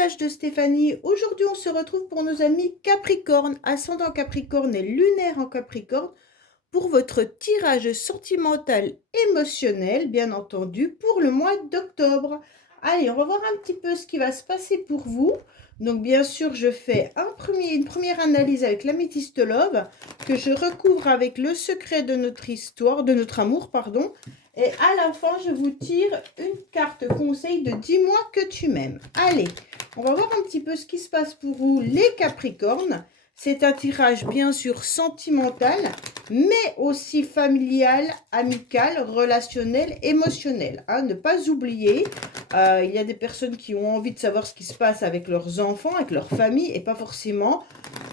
message de Stéphanie. Aujourd'hui, on se retrouve pour nos amis Capricorne, ascendant Capricorne et lunaire en Capricorne, pour votre tirage sentimental émotionnel, bien entendu, pour le mois d'octobre. Allez, on va voir un petit peu ce qui va se passer pour vous. Donc, bien sûr, je fais une première analyse avec l'améthyste love, que je recouvre avec le secret de notre histoire, de notre amour, pardon. Et à la fin, je vous tire une carte conseil de 10 mois que tu m'aimes. Allez, on va voir un petit peu ce qui se passe pour vous, les Capricornes. C'est un tirage bien sûr sentimental, mais aussi familial, amical, relationnel, émotionnel. Hein, ne pas oublier, il y a des personnes qui ont envie de savoir ce qui se passe avec leurs enfants, avec leur famille, et pas forcément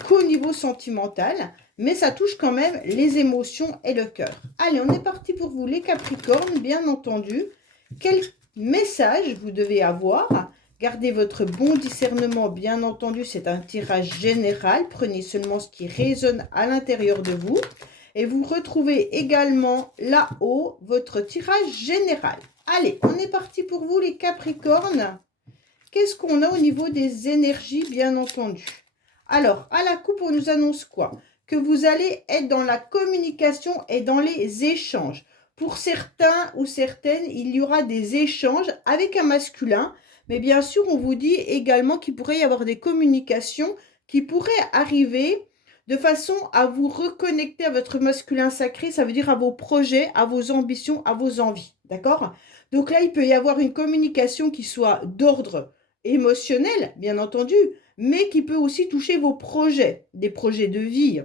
qu'au niveau sentimental. Mais ça touche quand même les émotions et le cœur. Allez, on est parti pour vous les Capricornes, bien entendu. Quel message vous devez avoir? Gardez votre bon discernement, bien entendu, c'est un tirage général. Prenez seulement ce qui résonne à l'intérieur de vous. Et vous retrouvez également là-haut votre tirage général. Allez, on est parti pour vous les Capricornes. Qu'est-ce qu'on a au niveau des énergies, bien entendu? Alors, à la coupe, on nous annonce quoi? Que vous allez être dans la communication et dans les échanges. Pour certains ou certaines, il y aura des échanges avec un masculin, mais bien sûr, on vous dit également qu'il pourrait y avoir des communications qui pourraient arriver de façon à vous reconnecter à votre masculin sacré, ça veut dire à vos projets, à vos ambitions, à vos envies, d'accord? Donc là, il peut y avoir une communication qui soit d'ordre émotionnel, bien entendu, mais qui peut aussi toucher vos projets, des projets de vie.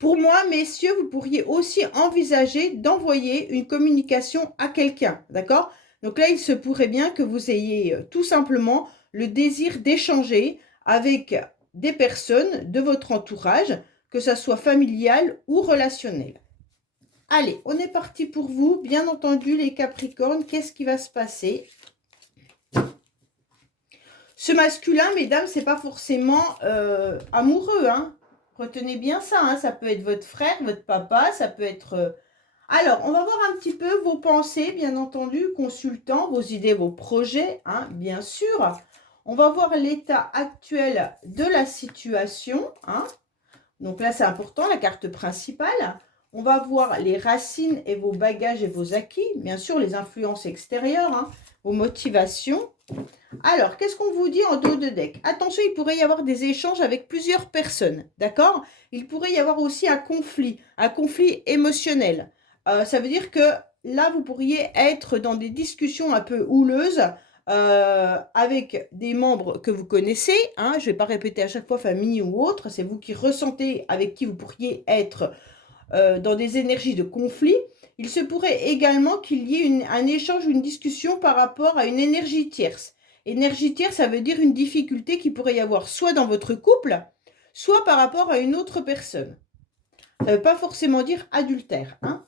Pour moi, messieurs, vous pourriez aussi envisager d'envoyer une communication à quelqu'un, d'accord? Donc là, il se pourrait bien que vous ayez tout simplement le désir d'échanger avec des personnes de votre entourage, que ça soit familial ou relationnel. Allez, on est parti pour vous. Bien entendu, les Capricornes, qu'est-ce qui va se passer? Ce masculin, mesdames, c'est pas forcément amoureux, hein. Retenez bien ça, hein. Ça peut être votre frère, votre papa, ça peut être... Alors, on va voir un petit peu vos pensées, bien entendu, consultant vos idées, vos projets, hein, bien sûr. On va voir l'état actuel de la situation, hein. Donc là, c'est important, la carte principale. On va voir les racines et vos bagages et vos acquis, bien sûr, les influences extérieures, hein, vos motivations. Alors, qu'est-ce qu'on vous dit en dos de deck? Attention, il pourrait y avoir des échanges avec plusieurs personnes, d'accord? Il pourrait y avoir aussi un conflit émotionnel. Ça veut dire que là, vous pourriez être dans des discussions un peu houleuses avec des membres que vous connaissez. Hein, je ne vais pas répéter à chaque fois famille ou autre, c'est vous qui ressentez avec qui vous pourriez être dans des énergies de conflit. Il se pourrait également qu'il y ait un échange ou une discussion par rapport à une énergie tierce. Énergie tierce, ça veut dire une difficulté qui pourrait y avoir soit dans votre couple, soit par rapport à une autre personne. Ça ne veut pas forcément dire adultère. Hein.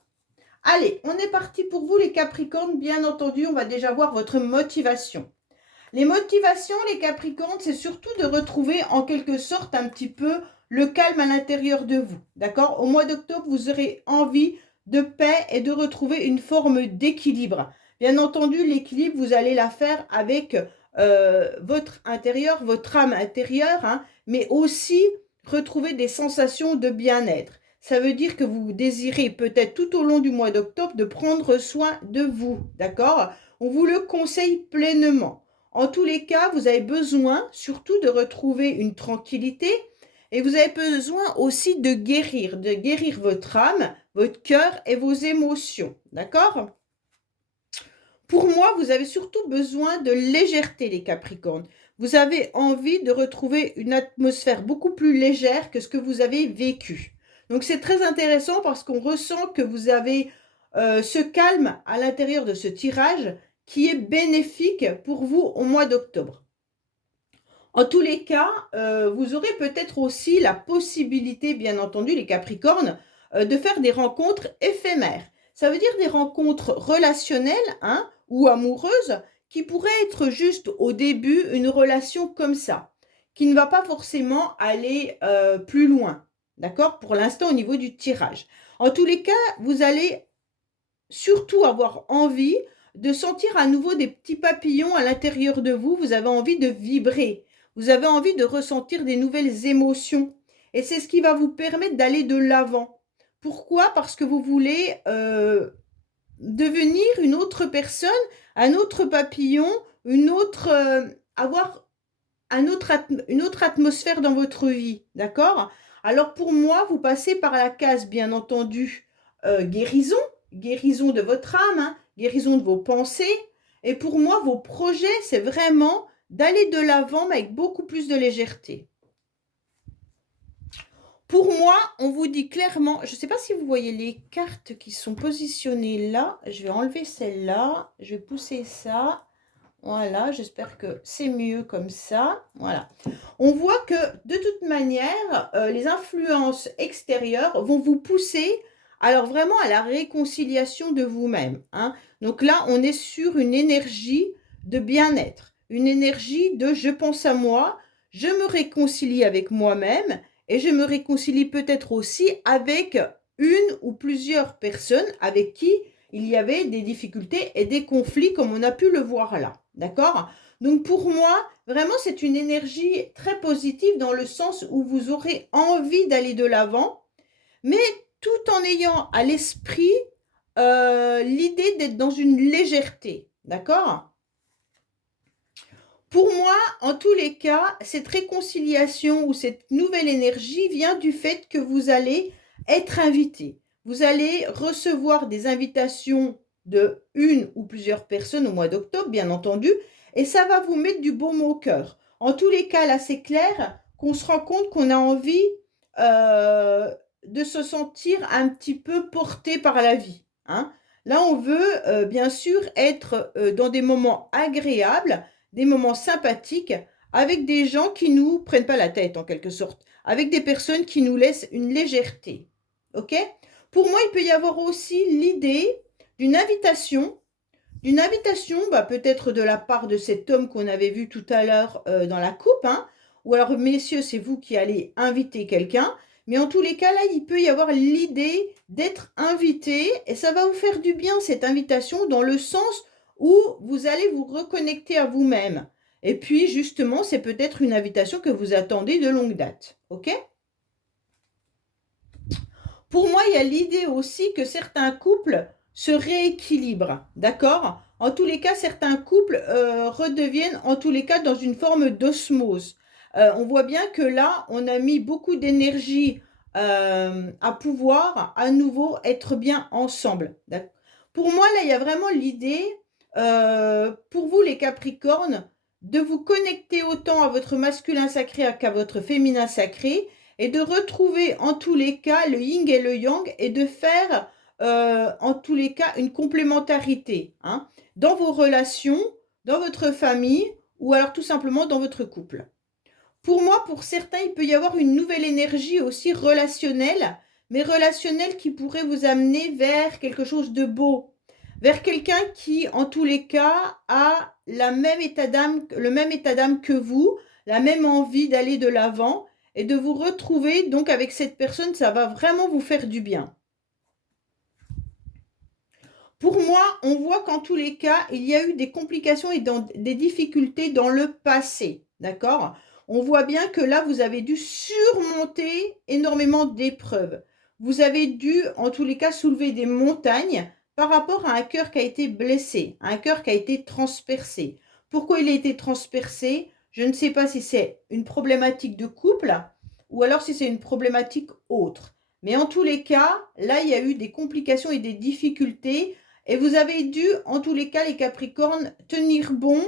Allez, on est parti pour vous les Capricornes. Bien entendu, on va déjà voir votre motivation. Les motivations, les Capricornes, c'est surtout de retrouver en quelque sorte un petit peu le calme à l'intérieur de vous. D'accord? Au mois d'octobre, vous aurez envie de paix et de retrouver une forme d'équilibre. Bien entendu, l'équilibre, vous allez la faire avec votre intérieur, votre âme intérieure, hein, mais aussi retrouver des sensations de bien-être. Ça veut dire que vous désirez peut-être tout au long du mois d'octobre de prendre soin de vous, d'accord? On vous le conseille pleinement. En tous les cas, vous avez besoin surtout de retrouver une tranquillité et vous avez besoin aussi de guérir votre âme, votre cœur et vos émotions, d'accord? Pour moi, vous avez surtout besoin de légèreté, les Capricornes. Vous avez envie de retrouver une atmosphère beaucoup plus légère que ce que vous avez vécu. Donc, c'est très intéressant parce qu'on ressent que vous avez ce calme à l'intérieur de ce tirage qui est bénéfique pour vous au mois d'octobre. En tous les cas, vous aurez peut-être aussi la possibilité, bien entendu, les Capricornes, de faire des rencontres éphémères. Ça veut dire des rencontres relationnelles, hein, ou amoureuses, qui pourraient être juste au début une relation comme ça, qui ne va pas forcément aller plus loin, d'accord? Pour l'instant, au niveau du tirage. En tous les cas, vous allez surtout avoir envie de sentir à nouveau des petits papillons à l'intérieur de vous. Vous avez envie de vibrer. Vous avez envie de ressentir des nouvelles émotions. Et c'est ce qui va vous permettre d'aller de l'avant. Pourquoi? Parce que vous voulez devenir une autre personne, un autre papillon, avoir une autre atmosphère dans votre vie, d'accord? Alors pour moi, vous passez par la case, bien entendu, guérison, guérison de votre âme, hein, guérison de vos pensées. Et pour moi, vos projets, c'est vraiment d'aller de l'avant, mais avec beaucoup plus de légèreté. Pour moi, on vous dit clairement, je ne sais pas si vous voyez les cartes qui sont positionnées là. Je vais enlever celle-là, je vais pousser ça. Voilà, j'espère que c'est mieux comme ça. Voilà. On voit que de toute manière, les influences extérieures vont vous pousser alors vraiment à la réconciliation de vous-même, hein. Donc là, on est sur une énergie de bien-être, une énergie de je pense à moi, je me réconcilie avec moi-même et je me réconcilie peut-être aussi avec une ou plusieurs personnes avec qui il y avait des difficultés et des conflits comme on a pu le voir là. D'accord? Donc pour moi, vraiment, c'est une énergie très positive dans le sens où vous aurez envie d'aller de l'avant, mais tout en ayant à l'esprit l'idée d'être dans une légèreté. D'accord? Pour moi, en tous les cas, cette réconciliation ou cette nouvelle énergie vient du fait que vous allez être invité. Vous allez recevoir des invitations de une ou plusieurs personnes au mois d'octobre, bien entendu, et ça va vous mettre du baume au cœur. En tous les cas, là, c'est clair qu'on se rend compte qu'on a envie de se sentir un petit peu porté par la vie, hein. Là, on veut bien sûr être dans des moments agréables, des moments sympathiques, avec des gens qui nous prennent pas la tête en quelque sorte, avec des personnes qui nous laissent une légèreté. Ok? Pour moi, il peut y avoir aussi l'idée d'une invitation bah, peut-être de la part de cet homme qu'on avait vu tout à l'heure dans la coupe, hein, ou alors messieurs, c'est vous qui allez inviter quelqu'un, mais en tous les cas, là, il peut y avoir l'idée d'être invité, et ça va vous faire du bien, cette invitation, dans le sens où vous allez vous reconnecter à vous-même. Et puis, justement, c'est peut-être une invitation que vous attendez de longue date. Ok? Pour moi, il y a l'idée aussi que certains couples se rééquilibrent, d'accord? En tous les cas, certains couples redeviennent, en tous les cas, dans une forme d'osmose. On voit bien que là, on a mis beaucoup d'énergie à pouvoir à nouveau être bien ensemble. Pour moi, là, il y a vraiment l'idée, pour vous les Capricornes, de vous connecter autant à votre masculin sacré qu'à votre féminin sacré, et de retrouver en tous les cas le yin et le yang, et de faire en tous les cas une complémentarité, hein, dans vos relations, dans votre famille, ou alors tout simplement dans votre couple. Pour moi, pour certains, il peut y avoir une nouvelle énergie aussi relationnelle, mais relationnelle qui pourrait vous amener vers quelque chose de beau, vers quelqu'un qui, en tous les cas, a le même état d'âme que vous, la même envie d'aller de l'avant, et de vous retrouver donc avec cette personne, ça va vraiment vous faire du bien. Pour moi, on voit qu'en tous les cas, il y a eu des complications et des difficultés dans le passé, d'accord? On voit bien que là, vous avez dû surmonter énormément d'épreuves. Vous avez dû, en tous les cas, soulever des montagnes par rapport à un cœur qui a été blessé, un cœur qui a été transpercé. Pourquoi il a été transpercé? Je ne sais pas si c'est une problématique de couple ou alors si c'est une problématique autre. Mais en tous les cas, là, il y a eu des complications et des difficultés. Et vous avez dû, en tous les cas, les Capricornes, tenir bon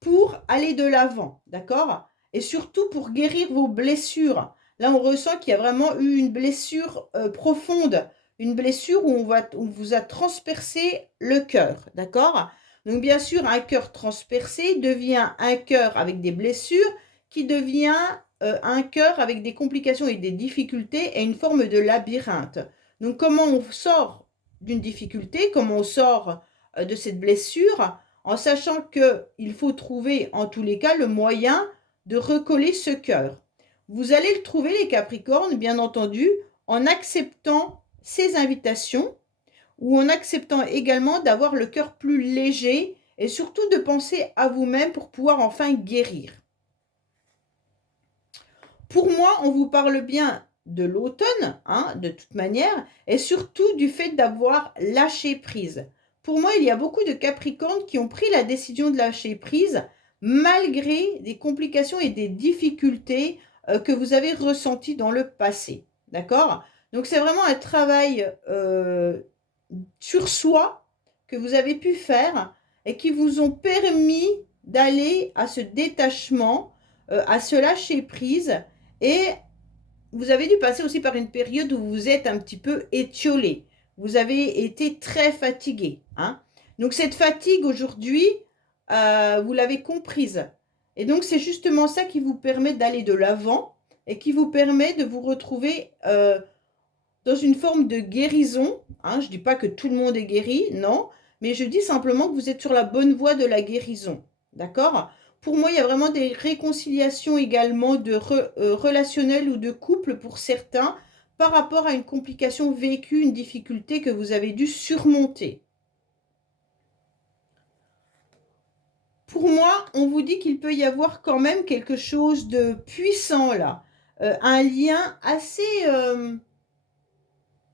pour aller de l'avant, d'accord? Et surtout pour guérir vos blessures. Là, on ressent qu'il y a vraiment eu une blessure profonde, une blessure où on vous a transpercé le cœur, d'accord? Donc, bien sûr, un cœur transpercé devient un cœur avec des blessures qui devient un cœur avec des complications et des difficultés et une forme de labyrinthe. Donc, comment on sort d'une difficulté, comment on sort de cette blessure, en sachant qu'il faut trouver en tous les cas le moyen de recoller ce cœur. Vous allez le trouver, les Capricornes, bien entendu, en acceptant ces invitations, ou en acceptant également d'avoir le cœur plus léger et surtout de penser à vous-même pour pouvoir enfin guérir. Pour moi, on vous parle bien de l'automne, hein, de toute manière, et surtout du fait d'avoir lâché prise. Pour moi, il y a beaucoup de Capricornes qui ont pris la décision de lâcher prise malgré des complications et des difficultés que vous avez ressenties dans le passé. D'accord? Donc, c'est vraiment un travail sur soi que vous avez pu faire et qui vous ont permis d'aller à ce détachement, à ce lâcher prise. Et vous avez dû passer aussi par une période où vous êtes un petit peu étiolé. Vous avez été très fatigué. Hein. Donc cette fatigue aujourd'hui, vous l'avez comprise. Et donc c'est justement ça qui vous permet d'aller de l'avant et qui vous permet de vous retrouver dans une forme de guérison. Hein. Je ne dis pas que tout le monde est guéri, non. Mais je dis simplement que vous êtes sur la bonne voie de la guérison. D'accord ? Pour moi, il y a vraiment des réconciliations également de relationnelles ou de couple pour certains par rapport à une complication vécue, une difficulté que vous avez dû surmonter. Pour moi, on vous dit qu'il peut y avoir quand même quelque chose de puissant là. Un lien assez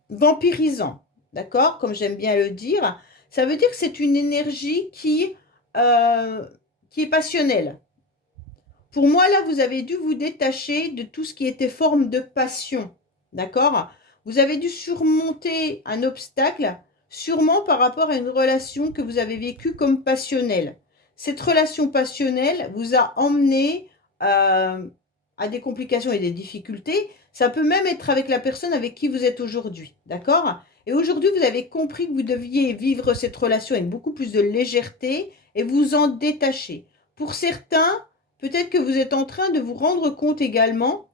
vampirisant, d'accord? Comme j'aime bien le dire. Ça veut dire que c'est une énergie qui est passionnelle. Pour moi, là, vous avez dû vous détacher de tout ce qui était forme de passion, d'accord? Vous avez dû surmonter un obstacle, sûrement par rapport à une relation que vous avez vécue comme passionnelle. Cette relation passionnelle vous a emmené à des complications et des difficultés. Ça peut même être avec la personne avec qui vous êtes aujourd'hui, d'accord? Et aujourd'hui, vous avez compris que vous deviez vivre cette relation avec beaucoup plus de légèreté et vous en détacher. Pour certains, peut-être que vous êtes en train de vous rendre compte également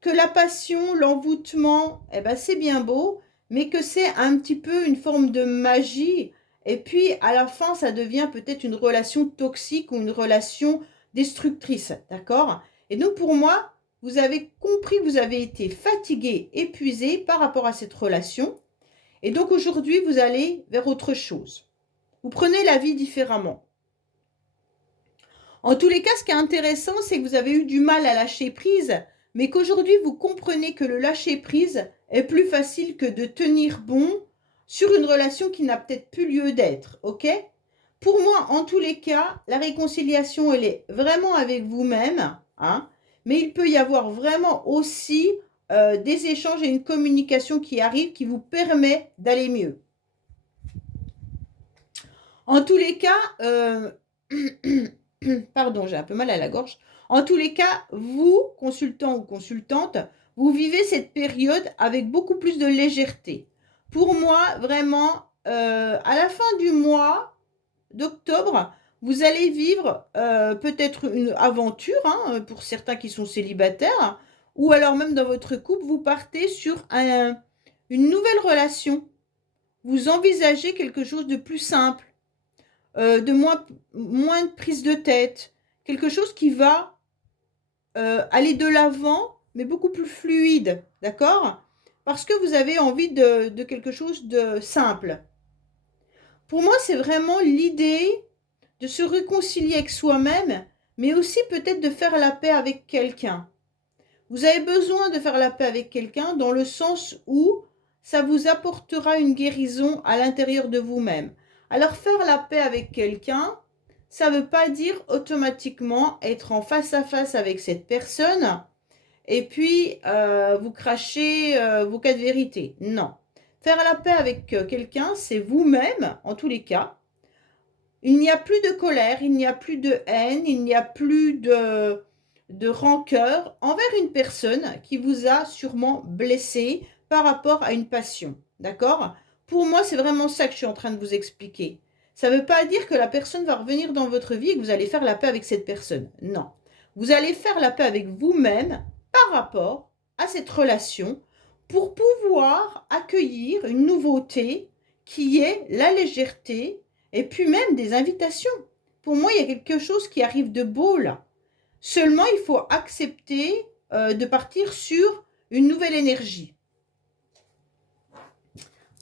que la passion, l'envoûtement, eh ben c'est bien beau, mais que c'est un petit peu une forme de magie. Et puis, à la fin, ça devient peut-être une relation toxique ou une relation destructrice, d'accord? Et donc, pour moi, vous avez compris que vous avez été fatigué, épuisé par rapport à cette relation. Et donc, aujourd'hui, vous allez vers autre chose. Vous prenez la vie différemment. En tous les cas, ce qui est intéressant, c'est que vous avez eu du mal à lâcher prise, mais qu'aujourd'hui, vous comprenez que le lâcher prise est plus facile que de tenir bon sur une relation qui n'a peut-être plus lieu d'être, ok? Pour moi, en tous les cas, la réconciliation, elle est vraiment avec vous-même, hein, mais il peut y avoir vraiment aussi des échanges et une communication qui arrive qui vous permet d'aller mieux. En tous les cas, pardon, j'ai un peu mal à la gorge. En tous les cas, vous, consultant ou consultante, vous vivez cette période avec beaucoup plus de légèreté. Pour moi, vraiment, à la fin du mois d'octobre, vous allez vivre peut-être une aventure, hein, pour certains qui sont célibataires, ou alors même dans votre couple, vous partez sur une nouvelle relation. Vous envisagez quelque chose de plus simple, de moins de prise de tête, quelque chose qui va aller de l'avant, mais beaucoup plus fluide, d'accord? Parce que vous avez envie de quelque chose de simple. Pour moi, c'est vraiment l'idée de se réconcilier avec soi-même, mais aussi peut-être de faire la paix avec quelqu'un. Vous avez besoin de faire la paix avec quelqu'un dans le sens où ça vous apportera une guérison à l'intérieur de vous-même. Alors faire la paix avec quelqu'un, ça ne veut pas dire automatiquement être en face à face avec cette personne et puis vous crachez vos cas de vérité. Non. Faire la paix avec quelqu'un, c'est vous-même, en tous les cas. Il n'y a plus de colère, il n'y a plus de haine, il n'y a plus de rancœur envers une personne qui vous a sûrement blessé par rapport à une passion. D'accord? Pour moi, c'est vraiment ça que je suis en train de vous expliquer. Ça ne veut pas dire que la personne va revenir dans votre vie et que vous allez faire la paix avec cette personne. Non. Vous allez faire la paix avec vous-même par rapport à cette relation pour pouvoir accueillir une nouveauté qui est la légèreté et puis même des invitations. Pour moi, il y a quelque chose qui arrive de beau là. Seulement, il faut accepter de partir sur une nouvelle énergie.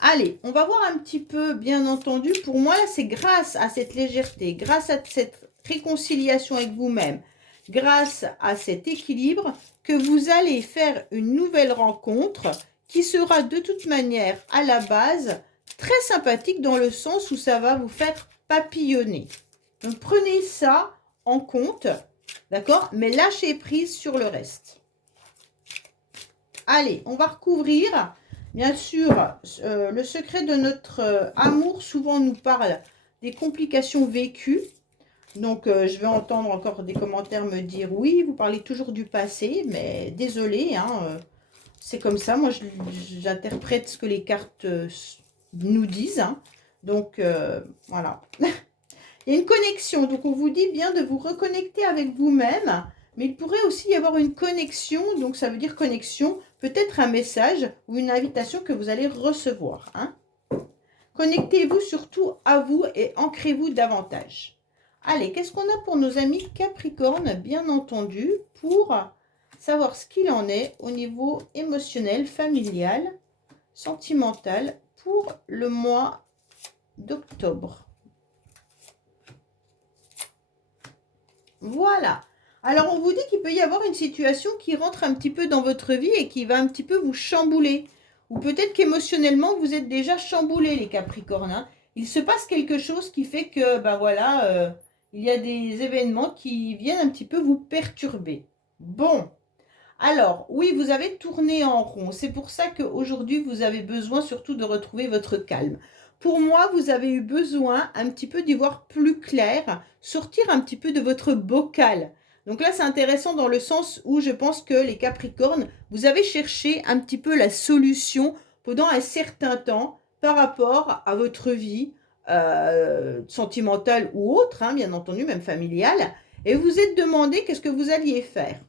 Allez, on va voir un petit peu, bien entendu. Pour moi, là, c'est grâce à cette légèreté, grâce à cette réconciliation avec vous-même, grâce à cet équilibre, que vous allez faire une nouvelle rencontre qui sera de toute manière, à la base, très sympathique dans le sens où ça va vous faire papillonner. Donc, prenez ça en compte, d'accord? Mais lâchez prise sur le reste. Allez, on va recouvrir. Bien sûr, le secret de notre amour souvent nous parle des complications vécues. Donc, je vais entendre encore des commentaires me dire « Oui, vous parlez toujours du passé, mais désolé, hein, c'est comme ça. Moi, j'interprète ce que les cartes nous disent. Hein. Donc, voilà. Il y a une connexion. Donc, on vous dit bien de vous reconnecter avec vous-même. Mais il pourrait aussi y avoir une connexion. Donc, ça veut dire connexion. Peut-être un message ou une invitation que vous allez recevoir. Hein. Connectez-vous surtout à vous et ancrez-vous davantage. Allez, qu'est-ce qu'on a pour nos amis Capricorne, bien entendu, pour savoir ce qu'il en est au niveau émotionnel, familial, sentimental pour le mois d'octobre. Voilà. Alors, on vous dit qu'il peut y avoir une situation qui rentre un petit peu dans votre vie et qui va un petit peu vous chambouler. Ou peut-être qu'émotionnellement, vous êtes déjà chamboulé, les Capricornes. Hein. Il se passe quelque chose qui fait que, ben voilà, il y a des événements qui viennent un petit peu vous perturber. Bon. Alors, oui, vous avez tourné en rond. C'est pour ça qu'aujourd'hui, vous avez besoin surtout de retrouver votre calme. Pour moi, vous avez eu besoin un petit peu d'y voir plus clair, sortir un petit peu de votre bocal. Donc là, c'est intéressant dans le sens où je pense que les Capricornes, vous avez cherché un petit peu la solution pendant un certain temps par rapport à votre vie sentimentale ou autre, hein, bien entendu, même familiale. Et vous vous êtes demandé qu'est-ce que vous alliez faire.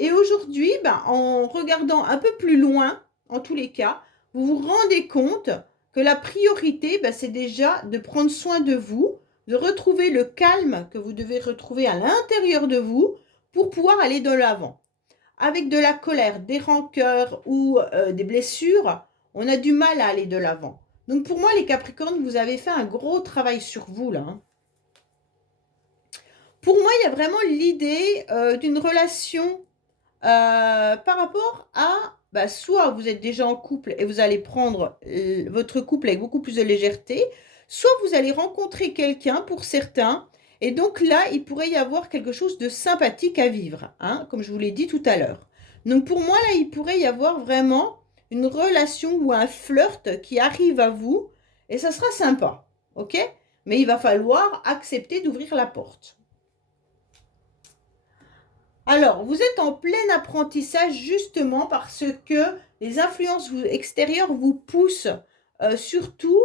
Et aujourd'hui, ben, en regardant un peu plus loin, en tous les cas, vous vous rendez compte que la priorité, ben, c'est déjà de prendre soin de vous, de retrouver le calme que vous devez retrouver à l'intérieur de vous pour pouvoir aller de l'avant. Avec de la colère, des rancœurs ou des blessures, on a du mal à aller de l'avant. Donc pour moi, les Capricornes, vous avez fait un gros travail sur vous là. Hein. Pour moi, il y a vraiment l'idée d'une relation par rapport à, bah, soit vous êtes déjà en couple et vous allez prendre votre couple avec beaucoup plus de légèreté, soit vous allez rencontrer quelqu'un pour certains, et donc là, il pourrait y avoir quelque chose de sympathique à vivre, hein, comme je vous l'ai dit tout à l'heure. Donc pour moi, là, il pourrait y avoir vraiment une relation ou un flirt qui arrive à vous, et ça sera sympa, ok? Mais il va falloir accepter d'ouvrir la porte. Alors, vous êtes en plein apprentissage justement parce que les influences extérieures vous poussent surtout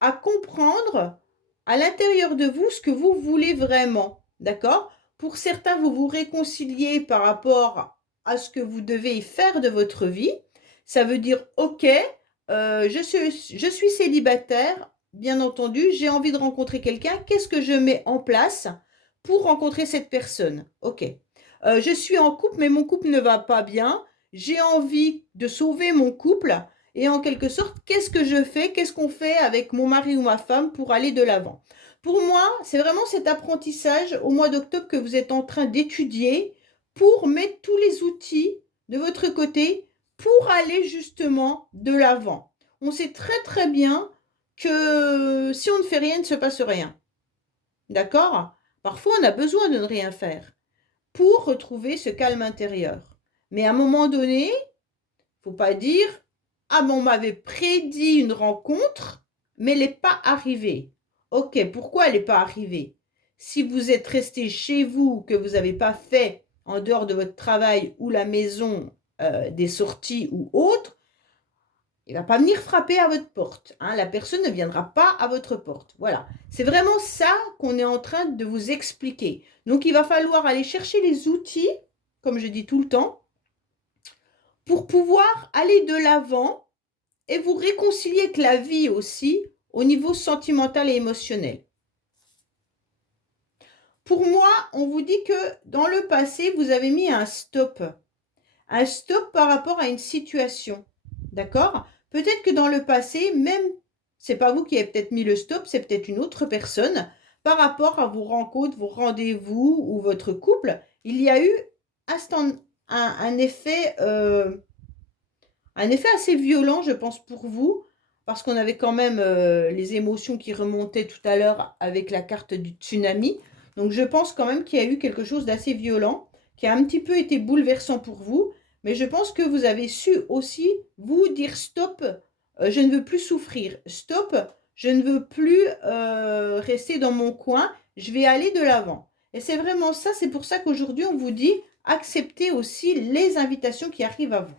à comprendre à l'intérieur de vous ce que vous voulez vraiment. D'accord? Pour certains, vous vous réconciliez par rapport à ce que vous devez faire de votre vie. Ça veut dire, ok, je suis célibataire, bien entendu, j'ai envie de rencontrer quelqu'un. Qu'est-ce que je mets en place pour rencontrer cette personne? Ok. Je suis en couple, mais mon couple ne va pas bien. J'ai envie de sauver mon couple. Et en quelque sorte, qu'est-ce que je fais? Qu'est-ce qu'on fait avec mon mari ou ma femme pour aller de l'avant? Pour moi, c'est vraiment cet apprentissage au mois d'octobre que vous êtes en train d'étudier pour mettre tous les outils de votre côté pour aller justement de l'avant. On sait très très bien que si on ne fait rien, il ne se passe rien. D'accord? Parfois, on a besoin de ne rien faire pour retrouver ce calme intérieur. Mais à un moment donné, il ne faut pas dire « Ah, mais on m'avait prédit une rencontre, mais elle n'est pas arrivée. » Ok, pourquoi elle n'est pas arrivée? Si vous êtes resté chez vous, que vous n'avez pas fait en dehors de votre travail ou la maison des sorties ou autres, il ne va pas venir frapper à votre porte. Hein. La personne ne viendra pas à votre porte. Voilà. C'est vraiment ça qu'on est en train de vous expliquer. Donc, il va falloir aller chercher les outils, comme je dis tout le temps, pour pouvoir aller de l'avant et vous réconcilier avec la vie aussi au niveau sentimental et émotionnel. Pour moi, on vous dit que dans le passé, vous avez mis un stop. Un stop par rapport à une situation. D'accord ? peut-être que dans le passé, même, c'est pas vous qui avez peut-être mis le stop, c'est peut-être une autre personne, par rapport à vos rencontres, vos rendez-vous ou votre couple, il y a eu un effet, assez violent, je pense, pour vous, parce qu'on avait quand même les émotions qui remontaient tout à l'heure avec la carte du tsunami. Donc je pense quand même qu'il y a eu quelque chose d'assez violent, qui a un petit peu été bouleversant pour vous, mais je pense que vous avez su aussi vous dire stop, je ne veux plus souffrir, stop, je ne veux plus rester dans mon coin, je vais aller de l'avant. Et c'est vraiment ça, c'est pour ça qu'aujourd'hui on vous dit acceptez aussi les invitations qui arrivent à vous.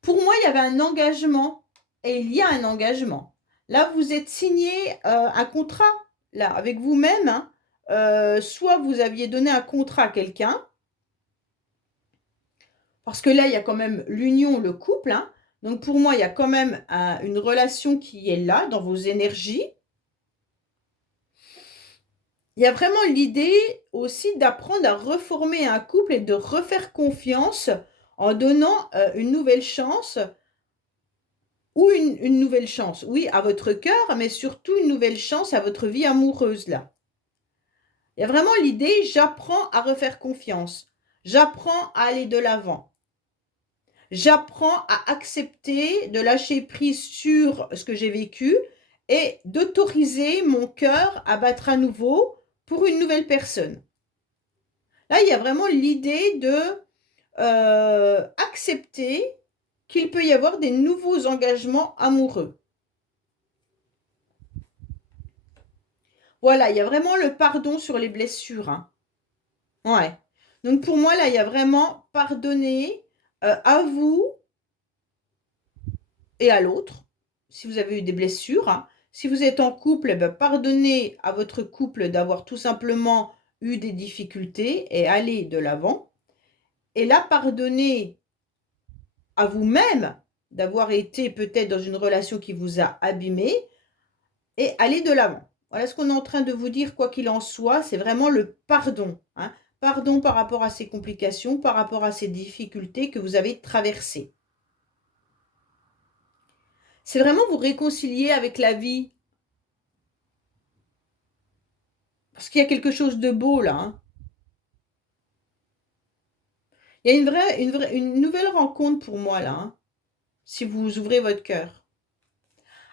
Pour moi, il y avait un engagement et il y a un engagement. Là, vous êtes signé un contrat là avec vous-même, hein. Soit vous aviez donné un contrat à quelqu'un, parce que là, il y a quand même l'union, le couple, hein. Donc pour moi, il y a quand même une relation qui est là dans vos énergies. Il y a vraiment l'idée aussi d'apprendre à reformer un couple et de refaire confiance en donnant une nouvelle chance. Ou une nouvelle chance, oui, à votre cœur, mais surtout une nouvelle chance à votre vie amoureuse, là. Il y a vraiment l'idée, j'apprends à refaire confiance. J'apprends à aller de l'avant. J'apprends à accepter de lâcher prise sur ce que j'ai vécu et d'autoriser mon cœur à battre à nouveau pour une nouvelle personne. Là, il y a vraiment l'idée de accepter qu'il peut y avoir des nouveaux engagements amoureux. Voilà, il y a vraiment le pardon sur les blessures, hein. Ouais. Donc pour moi, là, il y a vraiment pardonner à vous et à l'autre, si vous avez eu des blessures, hein. Si vous êtes en couple, eh ben, pardonnez à votre couple d'avoir tout simplement eu des difficultés et aller de l'avant. Et là, pardonnez à vous-même d'avoir été peut-être dans une relation qui vous a abîmé et aller de l'avant. Voilà ce qu'on est en train de vous dire, quoi qu'il en soit, c'est vraiment le pardon, hein. Pardon par rapport à ces complications, par rapport à ces difficultés que vous avez traversées. C'est vraiment vous réconcilier avec la vie. Parce qu'il y a quelque chose de beau là, hein. Il y a une nouvelle rencontre pour moi là, hein, si vous ouvrez votre cœur.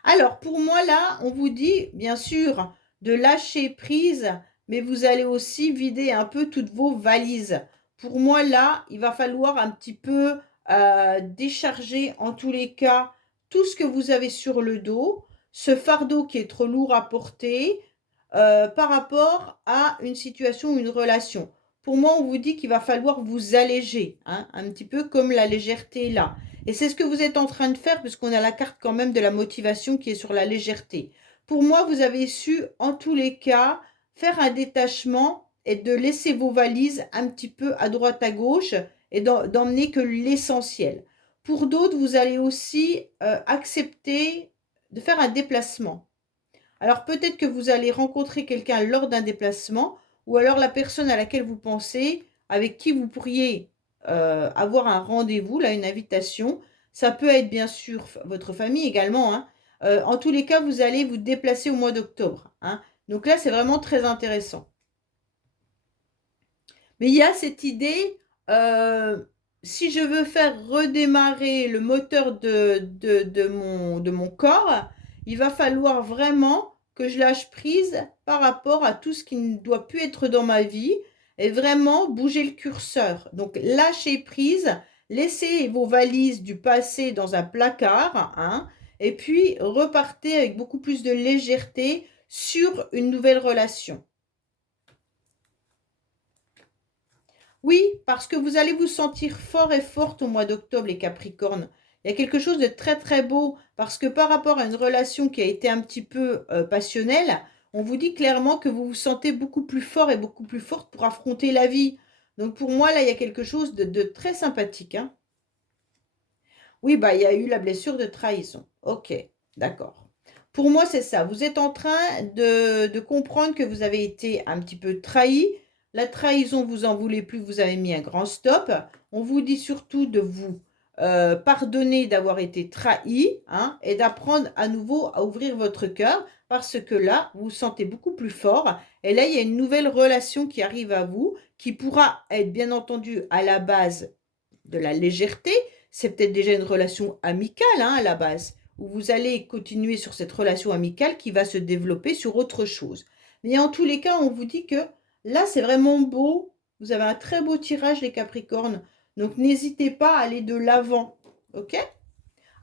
Alors, pour moi là, on vous dit, bien sûr, de lâcher prise, mais vous allez aussi vider un peu toutes vos valises. Pour moi là, il va falloir un petit peu décharger en tous les cas tout ce que vous avez sur le dos, ce fardeau qui est trop lourd à porter par rapport à une situation ou une relation. Pour moi, on vous dit qu'il va falloir vous alléger, hein, un petit peu comme la légèreté là. Et c'est ce que vous êtes en train de faire, puisqu'on a la carte quand même de la motivation qui est sur la légèreté. Pour moi, vous avez su, en tous les cas, faire un détachement et de laisser vos valises un petit peu à droite, à gauche, et d'emmener que l'essentiel. Pour d'autres, vous allez aussi accepter de faire un déplacement. Alors peut-être que vous allez rencontrer quelqu'un lors d'un déplacement, ou alors la personne à laquelle vous pensez, avec qui vous pourriez avoir un rendez-vous, là, une invitation. Ça peut être bien sûr votre famille également, hein. En tous les cas, vous allez vous déplacer au mois d'octobre, hein. Donc là, c'est vraiment très intéressant. Mais il y a cette idée, si je veux faire redémarrer le moteur de mon corps, il va falloir vraiment que je lâche prise par rapport à tout ce qui ne doit plus être dans ma vie et vraiment bouger le curseur. Donc lâchez prise, laissez vos valises du passé dans un placard, hein, et puis repartez avec beaucoup plus de légèreté sur une nouvelle relation. Oui, parce que vous allez vous sentir fort et forte au mois d'octobre, les Capricornes. Il y a quelque chose de très très beau, parce que par rapport à une relation qui a été un petit peu passionnelle, on vous dit clairement que vous vous sentez beaucoup plus fort et beaucoup plus forte pour affronter la vie. Donc pour moi, là, il y a quelque chose de très sympathique, hein. Oui, bah, il y a eu la blessure de trahison. Ok, d'accord. Pour moi, c'est ça. Vous êtes en train de comprendre que vous avez été un petit peu trahi. La trahison, vous en voulez plus, vous avez mis un grand stop. On vous dit surtout de vous pardonner d'avoir été trahi, hein, et d'apprendre à nouveau à ouvrir votre cœur, parce que là, vous vous sentez beaucoup plus fort. Et là, il y a une nouvelle relation qui arrive à vous, qui pourra être bien entendu à la base de la légèreté. C'est peut-être déjà une relation amicale, hein, à la base, où vous allez continuer sur cette relation amicale qui va se développer sur autre chose. Mais en tous les cas, on vous dit que là, c'est vraiment beau. Vous avez un très beau tirage, les Capricornes. Donc, n'hésitez pas à aller de l'avant. OK?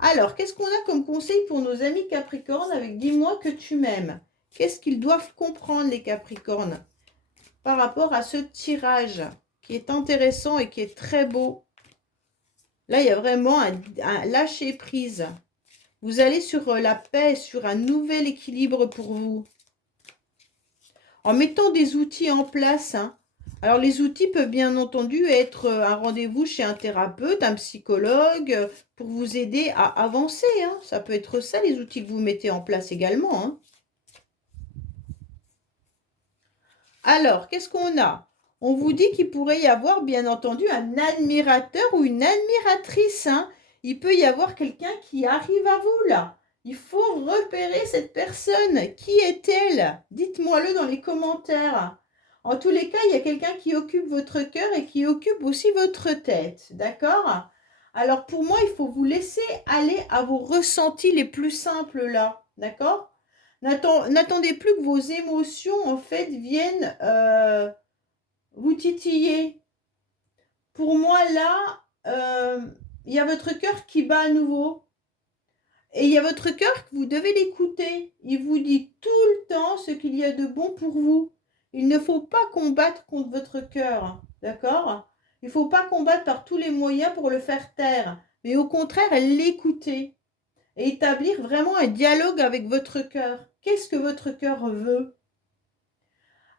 Alors, qu'est-ce qu'on a comme conseil pour nos amis Capricornes avec dis-moi que tu m'aimes? Qu'est-ce qu'ils doivent comprendre, les Capricornes, par rapport à ce tirage qui est intéressant et qui est très beau? Là, il y a vraiment un lâcher-prise. Vous allez sur la paix, sur un nouvel équilibre pour vous. En mettant des outils en place, hein. Alors, les outils peuvent bien entendu être un rendez-vous chez un thérapeute, un psychologue, pour vous aider à avancer, hein. Ça peut être ça, les outils que vous mettez en place également, hein. Alors, qu'est-ce qu'on a? On vous dit qu'il pourrait y avoir, bien entendu, un admirateur ou une admiratrice, hein. Il peut y avoir quelqu'un qui arrive à vous, là. Il faut repérer cette personne. Qui est-elle? Dites-moi-le dans les commentaires. En tous les cas, il y a quelqu'un qui occupe votre cœur et qui occupe aussi votre tête. D'accord? Alors, pour moi, il faut vous laisser aller à vos ressentis les plus simples, là. D'accord? N'attendez plus que vos émotions, en fait, viennent vous titiller. Pour moi, là, il y a votre cœur qui bat à nouveau. Et il y a votre cœur que vous devez l'écouter. Il vous dit tout le temps ce qu'il y a de bon pour vous. Il ne faut pas combattre contre votre cœur. D'accord? Il ne faut pas combattre par tous les moyens pour le faire taire. Mais au contraire, l'écouter. Et établir vraiment un dialogue avec votre cœur. Qu'est-ce que votre cœur veut?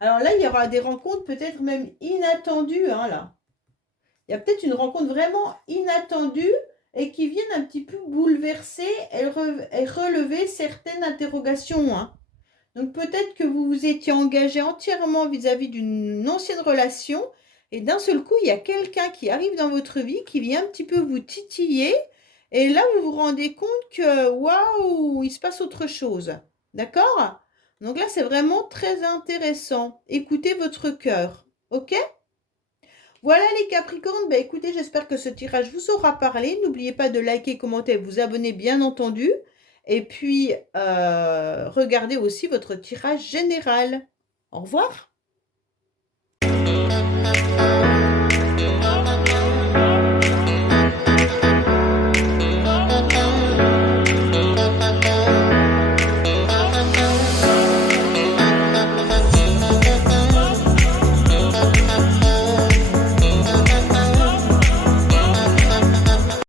Alors là, il y aura des rencontres peut-être même inattendues, hein, là. Il y a peut-être une rencontre vraiment inattendue et qui viennent un petit peu bouleverser et relever certaines interrogations, hein. Donc peut-être que vous vous étiez engagé entièrement vis-à-vis d'une ancienne relation et d'un seul coup, il y a quelqu'un qui arrive dans votre vie qui vient un petit peu vous titiller et là, vous vous rendez compte que, waouh, il se passe autre chose. D'accord? Donc là, c'est vraiment très intéressant. Écoutez votre cœur. OK? Voilà les Capricornes, bah écoutez, j'espère que ce tirage vous aura parlé. N'oubliez pas de liker, commenter, vous abonner bien entendu. Et puis, regardez aussi votre tirage général. Au revoir.